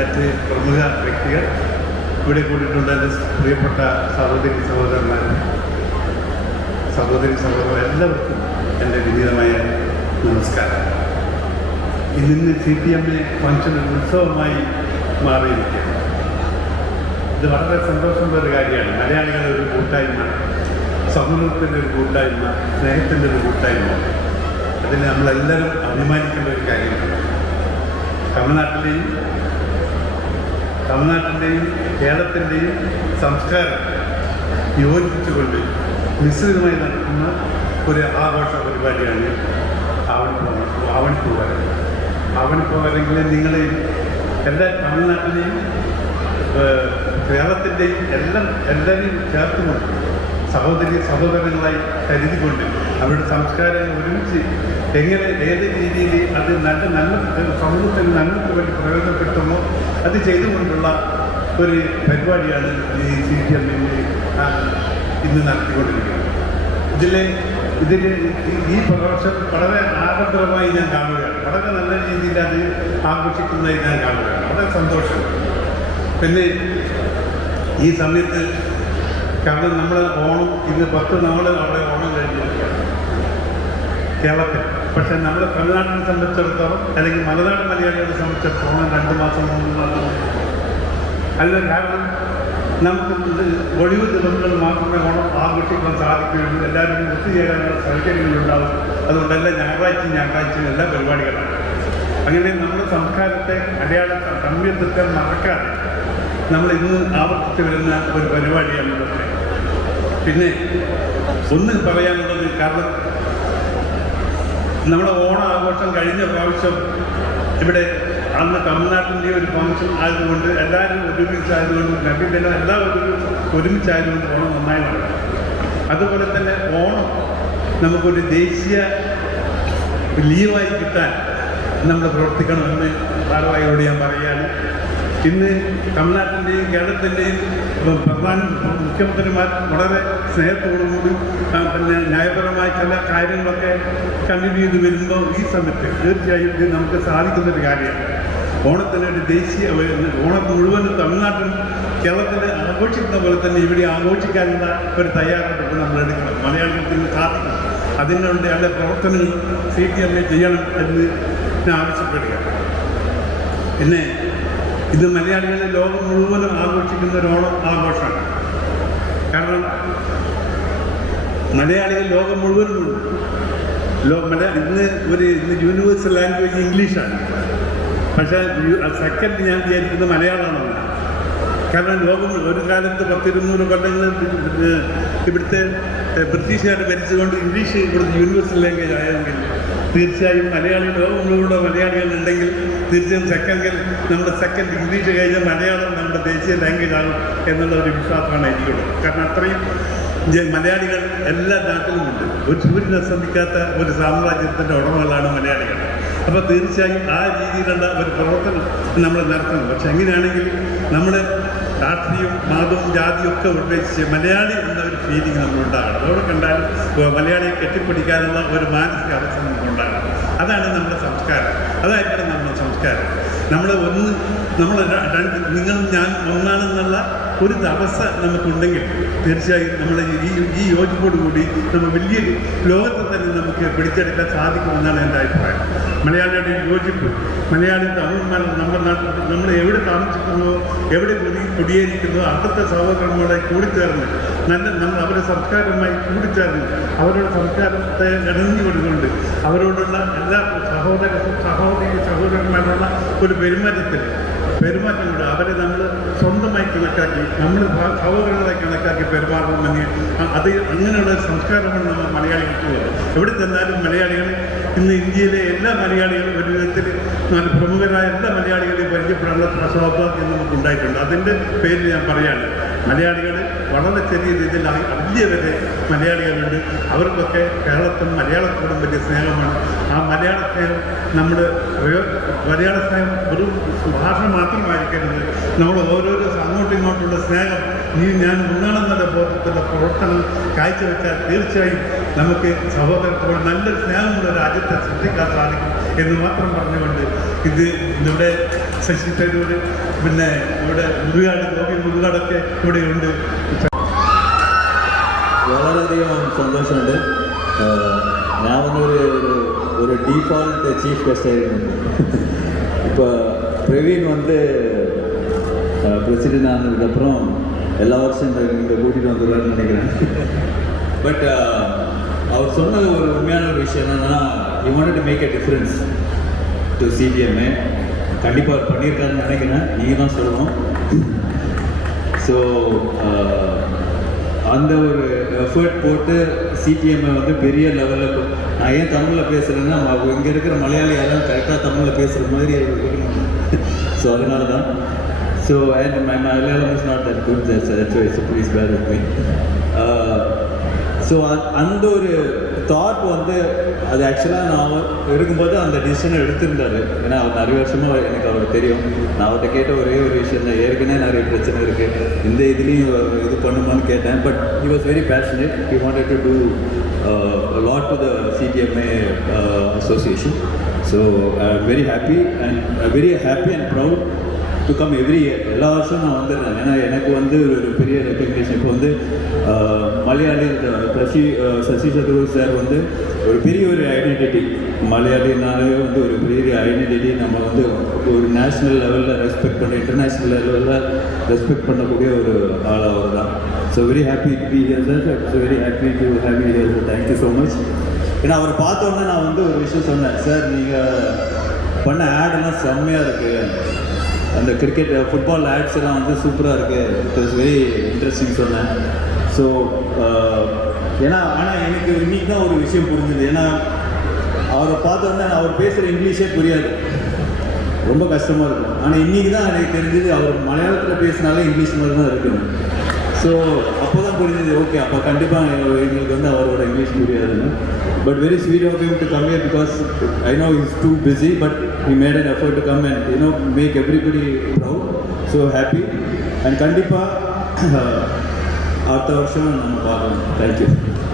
മറ്റ് പ്രമുഖ വ്യക്തികൾ, ഇവിടെ കൂടിയിട്ടുള്ള എൻ്റെ പ്രിയപ്പെട്ട സഹോദരി സഹോദരന്മാർ എല്ലാവർക്കും എൻ്റെ വിനീതമായ നമസ്കാരം. ഇന്ന് CPM ഫംഗ്ഷൻ ഒരു ഉത്സവമായി മാറിയിരിക്കുകയാണ്. ഇത് വളരെ സന്തോഷമുള്ള ഒരു കാര്യമാണ്. മലയാളികളുടെ ഒരു കൂട്ടായ്മ, സൗഹൃദത്തിൻ്റെ ഒരു കൂട്ടായ്മ, സ്നേഹത്തിൻ്റെ ഒരു കൂട്ടായ്മ, അതിന് നമ്മളെല്ലാവരും അഭിമാനിക്കേണ്ട ഒരു കാര്യമാണ്. തമിഴ്നാട്ടിൻ്റെയും കേരളത്തിൻ്റെയും സംസ്കാരം യോജിപ്പിച്ചുകൊണ്ട് മിശ്രിതമായി നടക്കുന്ന ഒരു ആഘോഷ പരിപാടിയാണ് ആവണിപ്പൂവരെങ്കിൽ നിങ്ങൾ എല്ലാ തമിഴ്നാട്ടിലെയും കേരളത്തിൻ്റെയും എല്ലാവരെയും ചേർത്തുകൊണ്ട് സഹോദരങ്ങളായി കരുതിക്കൊണ്ട് അവരുടെ സംസ്കാരങ്ങൾ ഒരുമിച്ച് എങ്ങനെ ഏത് രീതിയിൽ അത് നല്ല സമൂഹത്തിന് നന്മയ്ക്ക് വേണ്ടി പ്രയോജനപ്പെടുത്തുമോ അത് ചെയ്തുകൊണ്ടുള്ള ഒരു പരിപാടിയാണ് ഈ CPM ഇന്ന് നടത്തിക്കൊണ്ടിരിക്കുന്നത്. ഈ പ്രവർത്തനം വളരെ ആഡംബരമായി ഞാൻ കാണുകയാണ്. വളരെ നല്ല രീതിയിൽ അത് ആഘോഷിക്കുന്നതായി ഞാൻ കാണുകയാണ്. വളരെ സന്തോഷം. പിന്നെ ഈ സമയത്ത് കാരണം നമ്മൾ ഓണം ഇന്ന് 10 നാൾ അവിടെ ഓണം കഴിഞ്ഞിരിക്കുകയാണ് കേരളത്തിൽ. പക്ഷേ നമ്മൾ തമിഴ്നാട്ടിനെ സംബന്ധിച്ചിടത്തോളം അല്ലെങ്കിൽ മലനാട് മലയാളികളെ സംബന്ധിച്ചിടത്തോളം 2 മാസം 3 മാസം അല്ല. കാരണം നമുക്ക് ഒഴിവ് ദിവസങ്ങൾ മാത്രമേ ഓണം ആഘോഷിക്കാൻ സാധിക്കുകയുള്ളൂ. എല്ലാവരും ഒത്തുചേരാനുള്ള സൗകര്യങ്ങളുണ്ടാവും. അതുകൊണ്ട് എല്ലാ ഞായറാഴ്ചയും എല്ലാ പരിപാടികളാണ്. അങ്ങനെ നമ്മുടെ സംസ്കാരത്തെ തമ്മിയത്വത്തെ മറക്കാതെ നമ്മൾ ഇന്ന് ആവർത്തിച്ച് വരുന്ന ഒരു പരിപാടിയാണ് ഇതൊക്കെ. പിന്നെ ഒന്ന് പറയാനുള്ളത്, കാരണം നമ്മുടെ ഓണം ആഘോഷം കഴിഞ്ഞ പ്രാവശ്യം ഇവിടെ അന്ന് തമിഴ്നാട്ടിൻ്റെ ഒരു ഫംഗ്ഷൻ ആയതുകൊണ്ട് എല്ലാവരും ഒരുമിച്ചായതുകൊണ്ട് നബിദിനം എല്ലാവരും ഒരുമിച്ചായതുകൊണ്ട് ഓണം നന്നായി നടക്കും. അതുപോലെ തന്നെ ഓണം നമുക്കൊരു ദേശീയ ലീവായി കിട്ടാൻ നമ്മൾ പ്രവർത്തിക്കണമെന്ന് ഭാരവാഹികളോട് ഞാൻ പറയുകയാണ്. ഇന്ന് തമിഴ്നാട്ടിൻ്റെയും കേരളത്തിൻ്റെയും മുഖ്യമന്ത്രിമാർ വളരെ സ്നേഹത്തോടുകൂടി പിന്നെ ന്യായപരമായ ചില കാര്യങ്ങളൊക്കെ കണ്ടിന്യൂ ചെയ്ത് വരുമ്പോൾ ഈ സമയത്ത് തീർച്ചയായും ഇത് നമുക്ക് സാധിക്കുന്നൊരു കാര്യമാണ്. ഓണത്തിന് ഒരു ദേശീയ ഓണം മുഴുവനും തമിഴ്നാട്ടിലും കേരളത്തിൽ ആഘോഷിക്കുന്ന പോലെ തന്നെ ഇവിടെ ആഘോഷിക്കാനുള്ള ഒരു തയ്യാറെടുപ്പ് നമ്മൾ എടുക്കണം. മലയാളത്തിൽ സാധിക്കണം. അതിനുള്ള പ്രവർത്തനങ്ങൾ CPM ചെയ്യണം എന്ന് ഞാൻ ആവശ്യപ്പെടുക. പിന്നെ ഇത് മലയാളികളെ ലോകം മുഴുവനും ആഘോഷിക്കുന്ന ഒരു ഓണം ആഘോഷമാണ്. കാരണം മലയാളികൾ ലോകം മുഴുവനുമുണ്ട്. ഇന്ന് യൂണിവേഴ്സൽ ലാംഗ്വേജ് ഇംഗ്ലീഷാണ്. പക്ഷേ സെക്കൻഡ് ഞാൻ വിചാരിക്കുന്നത് മലയാളമാണെന്ന്. കാരണം ലോകം ഒരു കാലത്ത് 100-200 കൊല്ലങ്ങൾ ഇവിടുത്തെ ബ്രിട്ടീഷുകാർ ഭരിച്ചുകൊണ്ട് ഇംഗ്ലീഷ് ഇവിടുത്തെ യൂണിവേഴ്സൽ ലാംഗ്വേജ് ആയെങ്കിൽ തീർച്ചയായും ലോകം മുഴുവനുള്ള മലയാളികളുണ്ടെങ്കിൽ തീർച്ചയായും നമ്മുടെ സെക്കൻഡ് ഇംഗ്ലീഷ് കഴിഞ്ഞാൽ മലയാളം നമ്മുടെ ദേശീയ ലാംഗ്വേജ് ആകും എന്നുള്ള ഒരു വിശ്വാസമാണ് എനിക്കുള്ളത്. കാരണം അത്രയും മലയാളികൾ എല്ലാ നാട്ടിലുമുണ്ട്. ഒരു സൂര്യനെ ശ്രമിക്കാത്ത ഒരു സാമ്രാജ്യത്തിൻ്റെ ഉടമകളാണ് മലയാളികൾ. അപ്പോൾ തീർച്ചയായും ആ രീതിയിലുള്ള ഒരു പ്രവർത്തനം നമ്മൾ നടത്തണം. പക്ഷെ എങ്ങനെയാണെങ്കിൽ നമ്മൾ രാഷ്ട്രീയവും മതവും ജാതിയും ഒക്കെ ഉപേക്ഷിച്ച് മലയാളി എന്ന ഒരു ഫീലിംഗ് നമ്മളുണ്ടാകണം. അതോടെ കണ്ടാലും മലയാളിയെ കെട്ടിപ്പിടിക്കാനുള്ള ഒരു മാനസിക അവസ്ഥ നമുക്കുണ്ടാകണം. അതാണ് നമ്മുടെ സംസ്കാരം. അതായിരിക്കണം നമ്മുടെ സംസ്കാരം. നിങ്ങളും ഞാൻ ഒന്നാണെന്നുള്ള ഒരു അവസ്ഥ നമുക്കുണ്ടെങ്കിൽ തീർച്ചയായും നമ്മൾ ഈ യോജിപ്പോടുകൂടി നമ്മൾ വലിയൊരു ലോകത്തെ തന്നെ നമുക്ക് പിടിച്ചെടുക്കാൻ സാധിക്കുമെന്നാണ് എൻ്റെ അഭിപ്രായം. മലയാളിയുടെ യോജിപ്പ്, മലയാളി തമിഴ്മാർ നമ്മുടെ നാട്ടിൽ നമ്മൾ എവിടെ താമസിക്കുന്നോ എവിടെ കുടിയേരിക്കുന്നോ അവിടുത്തെ സഹോദരന്മാരെ കൂടിച്ചേർന്ന് നമ്മൾ അവരുടെ സംസ്കാരവുമായി കൂടിച്ചേർന്ന് അവരുടെ സംസ്കാരത്തെ ഇണങ്ങിക്കൊടുക്കൊണ്ട് അവരോടുള്ള എല്ലാ സഹോദരന്മാരുള്ള ഒരു പെരുമാറ്റമുണ്ട്. അവരെ നമ്മൾ സ്വന്തമായി കണക്കാക്കി നമ്മൾ സഹോദരങ്ങളെ കണക്കാക്കി പെരുമാറണമെങ്കിൽ അങ്ങനെയുള്ള സംസ്കാരമാണ് നമ്മൾ മലയാളികൾക്കുള്ളത്. എവിടെ ചെന്നാലും മലയാളികൾ ഇന്ന് ഇന്ത്യയിലെ എല്ലാ മലയാളികളും ഒരു വിധത്തിൽ പ്രമുഖരായ എല്ലാ മലയാളികളെയും പരിചയപ്പെടാനുള്ള സൗഭാഗ്യം നമുക്കുണ്ടായിട്ടുണ്ട്. അതിൻ്റെ പേരിൽ ഞാൻ പറയാണ്, മലയാളികൾ വളരെ ചെറിയ രീതിയിൽ വലിയ വരെ മലയാളികളുണ്ട്. അവർക്കൊക്കെ കേരളത്തിലും മലയാളത്തോടും വലിയ സ്നേഹമാണ്. ആ മലയാള സ്നേഹം മലയാള സ്നേഹം ഒരു ഭാഷ മാത്രമായിരിക്കരുത്. നമ്മൾ ഓരോരോ അങ്ങോട്ടും ഇങ്ങോട്ടുള്ള സ്നേഹം ഞാൻ ഒന്നാണെന്നുള്ള ബോധത്തിലുള്ള പ്രവർത്തനം കാഴ്ചവെച്ചാൽ തീർച്ചയായും നമുക്ക് സഹോദരത്തോട് നല്ലൊരു സ്നേഹമുള്ള രാജ്യത്തെ സൃഷ്ടിക്കാൻ സാധിക്കും എന്ന് മാത്രം പറഞ്ഞുകൊണ്ട് ഇവിടെ ശശി തരൂർ, പിന്നെ ഇവിടെ മുതുകാടൊക്കെ ഇവിടെയുണ്ട്. വളരെയധികം സന്തോഷമുണ്ട്. ഞാൻ ഒരു ഡീഫോൾട്ട് ചീഫ് ഗസ്റ്റ് ആയിരുന്നു. இப்போ பிரவீன் பிரசிடென்ட் ஆனதுக்கப்புறம் எல்லா வருஷம் இந்த கூட்டிகிட்டு வந்துடுவார்னு நினைக்கிறேன். பட் அவர் சொன்ன ஒரு உண்மையான ஒரு விஷயம் என்னன்னா, you wanted to make a difference to CPMA. கண்டிப்பாக அவர் பண்ணியிருக்காருன்னு நினைக்கிறேன், நீங்கள் தான் சொல்லணும். ஸோ அந்த ஒரு எஃபர்ட் போட்டு சிபிஎம்ஐ பெரிய லெவலில் நான் ஏன் தமிழில் பேசுகிறேன்னா, இங்கே இருக்கிற மலையாளி யாரும் கரெக்டாக தமிழில் பேசுகிற மாதிரி ஸோ அதனால தான். So and my Malayalam is not that good, so please bear with me. So அந்த ஒரு தாட் அது ஆக்சுவலாக நான் இருக்கும்போது அந்த டிசிஷனை எடுத்திருந்தார். ஏன்னா அவர் நிறைய வருஷமாக எனக்கு அவர் தெரியும். நான் அவர்கிட்ட கேட்ட ஒரே ஒரு விஷயம் தான், ஏற்கனவே நிறைய பிரச்சனை இருக்குது, இந்த இதுலேயும் இது பண்ணுமான்னு கேட்டேன். But he was very passionate. He wanted to do lot to the CPMA association. So very happy and proud to come every year. எல்லா வருஷம் நான் வந்துடுறேன். ஏன்னா எனக்கு ஒரு பெரிய ரெக்கக்னேஷன். இப்போ மலையாளி சசி தரூர் சார் ஒரு பெரிய ஒரு ஐடென்டிட்டி. மலையாளினாலே ஒரு பெரிய ஐடென்டிட்டி. நம்ம ஒரு நேஷ்னல் லெவலில் ரெஸ்பெக்ட் பண்ண, இன்டர்நேஷ்னல் லெவலில் ரெஸ்பெக்ட் பண்ணக்கூடிய ஒரு ஆள் அவர் தான். So very happy to be here sir. So very happy to have you here sir. Thank you so much. ஏன்னா அவர் பார்த்தோன்னே நான் ஒரு விஷயம் சொன்னேன், சார் நீங்கள் பண்ண ஆடெல்லாம் செம்மையாக இருக்குது, அந்த கிரிக்கெட் ஃபுட்பால் ஆட்ஸ் எல்லாம் சூப்பராக இருக்குது, இட் வாஸ் வெரி இன்ட்ரெஸ்டிங் சொன்னேன். ஸோ ஆனால் எனக்கு இன்றைக்கி தான் ஒரு விஷயம் புரிஞ்சுது. ஏன்னா அவரை பார்த்தோன்னே அவர் பேசுகிற இங்கிலீஷே புரியாது, ரொம்ப கஷ்டமாக இருக்கும். ஆனால் இன்றைக்கி தான் எனக்கு தெரிஞ்சது, அவர் மலையாளத்தில் பேசினாலே இங்கிலீஷ் மாதிரி தான் இருக்கணும். ஸோ அப்போ தான் புரிஞ்சது, ஓகே அப்போ கண்டிப்பாக எங்களுக்கு அவரோட இங்கிலீஷ் புரியாதுன்னு. But very sweet of him to come here, because I know is too busy, but he made an effort to come and make everybody proud. So happy and கண்டிப்பாக அடுத்த வருஷம் நம்ம பார்க்கலாம். தேங்க்யூ.